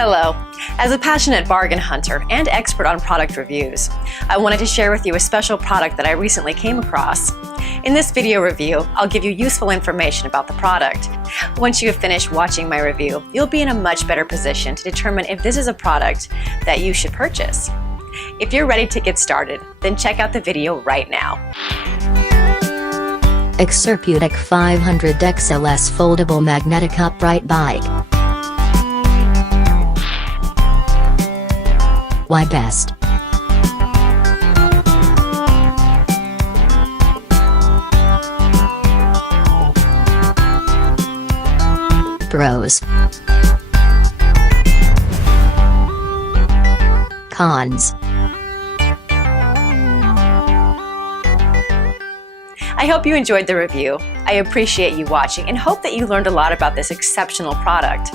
Hello. As a passionate bargain hunter and expert on product reviews, I wanted to share with you a special product that I recently came across. In this video review, I'll give you useful information about the product. Once you have finished watching my review, you'll be in a much better position to determine if this is a product that you should purchase. If you're ready to get started, then check out the video right now. Exerpeutic 500 XLS Foldable Magnetic Upright Bike. Why best? Pros. Cons. I hope you enjoyed the review. I appreciate you watching and hope that you learned a lot about this exceptional product.